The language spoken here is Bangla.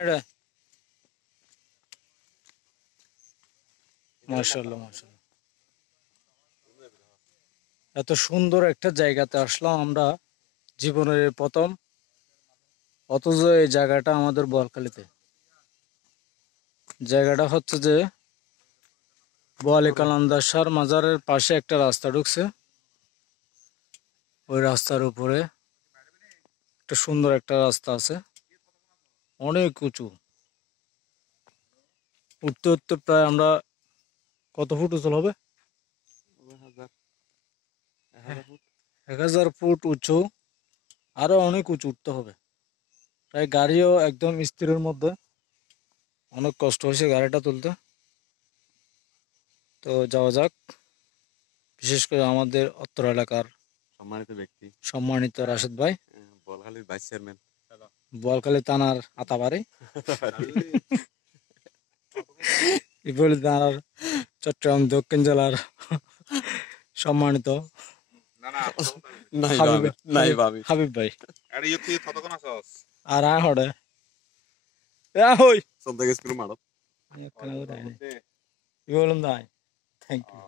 এটা মাশাআল্লাহ মাশাআল্লাহ, এত সুন্দর একটা জায়গাতে আসলাম আমরা জীবনের এই প্রথম। অথচ এই জায়গাটা আমাদের বোয়ালখালীতে। জায়গাটা হচ্ছে যে বোয়ালি কালান্দার শাহ মাজারের পাশে একটা রাস্তা ঢুকছে, ওই রাস্তার উপরে একটা সুন্দর একটা রাস্তা আছে, অনেক উঁচু। উঠতে উঠতে প্রায় আমরা কত ফুট উঁচু হবে? 1000 ফুট উঁচু। আরো অনেক উঁচু উঠতে হবে, তাই গাড়িও একদম স্থিরের মধ্যে। অনেক কষ্ট হয়েছে গাড়িটা তুলতে। তো যাওয়া যাক। বিশেষ করে আমাদের অত্র এলাকার সম্মানিত ব্যক্তি, সম্মানিত রাশেদ ভাই, বোয়ালখালীর ভাইস চেয়ারম্যান, বোয়ালখালী থানার আতাবাড়ি, ইবলি থানার চট্টগ্রাম দক্ষিণ জেলার সম্মানিত হাবিব হাবিব হাবিব ভাই। আর হড়ে হই মানব কি বলুন ভাই, থ্যাংক ইউ।